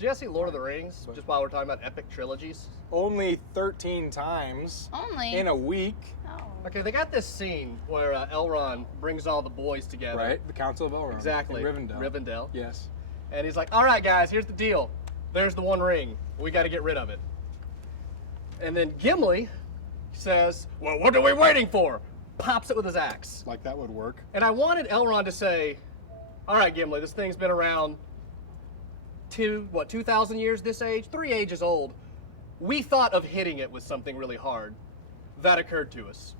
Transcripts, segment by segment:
Did you guys see Lord of the Rings? Just while we're talking about epic trilogies. Only 13 times. Only? In a week. Oh. Okay, they got this scene where Elrond brings all the boys together. Right, the Council of Elrond. Exactly. In Rivendell. Rivendell. Yes. And he's like, all right, guys, here's the deal. There's the one ring. We got to get rid of it. And then Gimli says, well, what are we waiting for? Pops it with his axe. Like that would work. And I wanted Elrond to say, all right, Gimli, this thing's been around 2,000 years this age? 3 ages old. We thought of hitting it with something really hard. That occurred to us.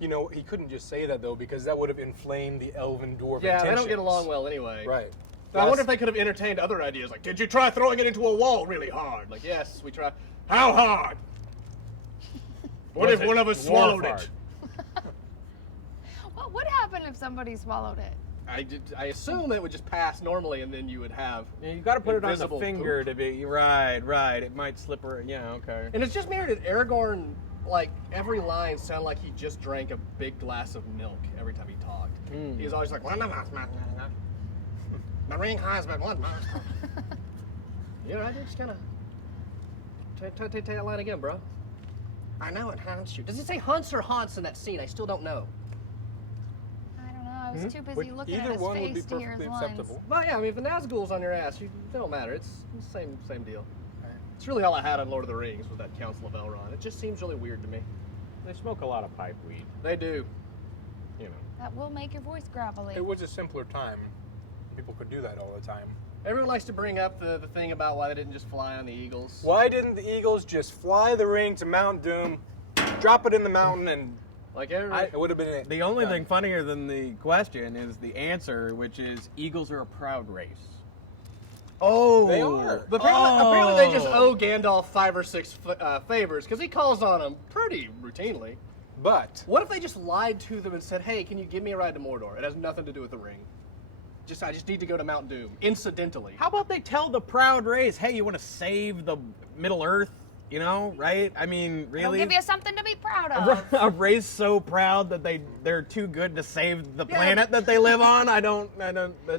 You know, he couldn't just say that, though, because that would have inflamed the elven dwarf Yeah, intentions. they don't get along well anyway. Right. I wonder if they could have entertained other ideas, like, did you try throwing it into a wall really hard? Like, yes, we tried. How hard? What if one of us swallowed it? What would happen if somebody swallowed it? I assume it would just pass normally, and then you would have. Yeah, you got to put it on the invisible finger poop. to be right. It might slip her. Yeah, okay. And it's just weird that Aragorn, like, every line sounded like he just drank a big glass of milk every time he talked. He was always like, the ring has been one. You know, I just kind of take that line again, bro. I know it haunts you. Does it say hunts or haunts in that scene? I still don't know. I don't know. I was too busy looking at Either his one would be face to hear his perfectly lines. acceptable. But yeah, I mean, if the Nazgul's on your ass, it don't matter. It's the same deal. It's really all I had on Lord of the Rings was that Council of Elrond. It just seems really weird to me. They smoke a lot of pipe weed. They do. You know. That will make your voice gravelly. It was a simpler time. People could do that all the time. Everyone likes to bring up the thing about why they didn't just fly on the Eagles. Why didn't the Eagles just fly the ring to Mount Doom, drop it in the mountain, and Like it would have been it. The only thing funnier than the question is the answer, which is eagles are a proud race. Oh, They are. But apparently they just owe Gandalf 5 or 6 favors because he calls on them pretty routinely. But What if they just lied to them and said, "Hey, can you give me a ride to Mordor? It has nothing to do with the ring. I just need to go to Mount Doom, incidentally." How about they tell the proud race, hey, you want to save the Middle Earth? You know, right? I mean, really? It'll give you something to be proud of. A race so proud that they're too good to save the planet that they live on. I don't. That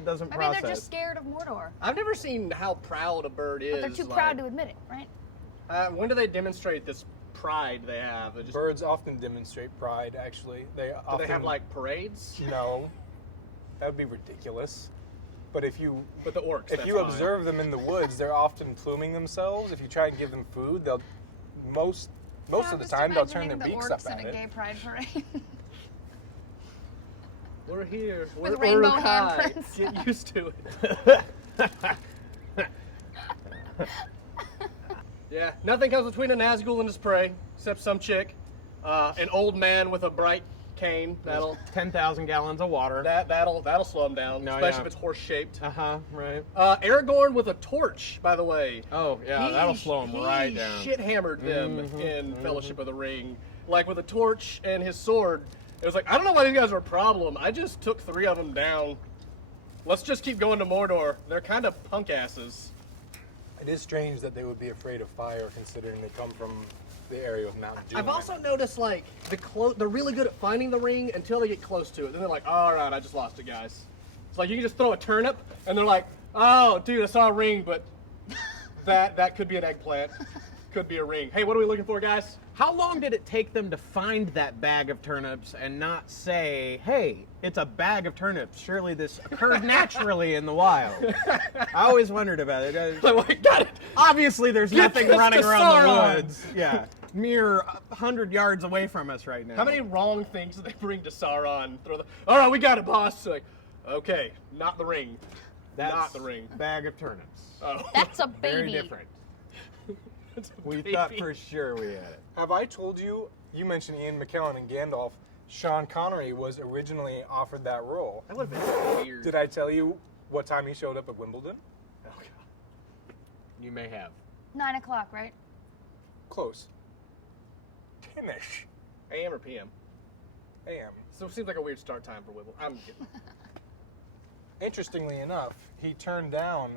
doesn't Maybe process. they're just scared of Mordor. I've never seen how proud a bird is. But they're too proud to admit it, right? When do they demonstrate this pride they have? birds often demonstrate pride, actually. Do they have, like, parades? No. That would be ridiculous. But if you But the orcs, if you observe them in the woods, they're often pluming themselves. If you try and give them food, they'll most of the time they'll turn their beaks up at at a gay it. pride parade. We're here. With We're rainbow Uruk-hai. handprints. Get used to it. Yeah, nothing comes between a Nazgul and his prey, except some chick, an old man with a bright cane. That'll 10,000 gallons of water. that'll slow him down, No, especially yeah. if it's horse shaped. Right. Aragorn with a torch, by the way. Oh, yeah, that'll slow him right down. He shit hammered them in Fellowship of the Ring, like with a torch and his sword. It was like, I don't know why these guys are a problem. I just took 3 of them down. Let's just keep going to Mordor. They're kind of punk asses. It is strange that they would be afraid of fire, considering they come from the area of Mount Doom. I've also noticed, like, they're really good at finding the ring until they get close to it. Then they're like, all right, I just lost it, guys. It's like you can just throw a turnip, and they're like, oh, dude, I saw a ring, but that could be an eggplant. Could be a ring. Hey, what are we looking for, guys? How long did it take them to find that bag of turnips and not say, hey, it's a bag of turnips. Surely this occurred naturally in the wild. I always wondered about it. I'm like, got it. Obviously, there's Get nothing this running to around Sauron. the woods. Yeah. Mere 100 yards away from us right now. How many wrong things do they bring to Sauron? All right, we got it, boss. Like, okay, not the ring. That's not the ring. Bag of turnips. Oh. That's a baby. Very different. It's a We baby. thought for sure we had it. Have I told you? You mentioned Ian McKellen and Gandalf. Sean Connery was originally offered that role. That would have been weird. Did I tell you what time he showed up at Wimbledon? Oh, God. You may have. 9 o'clock, right? Close. 10-ish AM or PM? a.m. So it seems like a weird start time for Wimbledon. I'm kidding. Interestingly enough, he turned down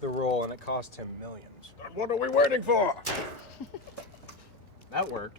the role, and it cost him millions. What are we waiting for? That worked.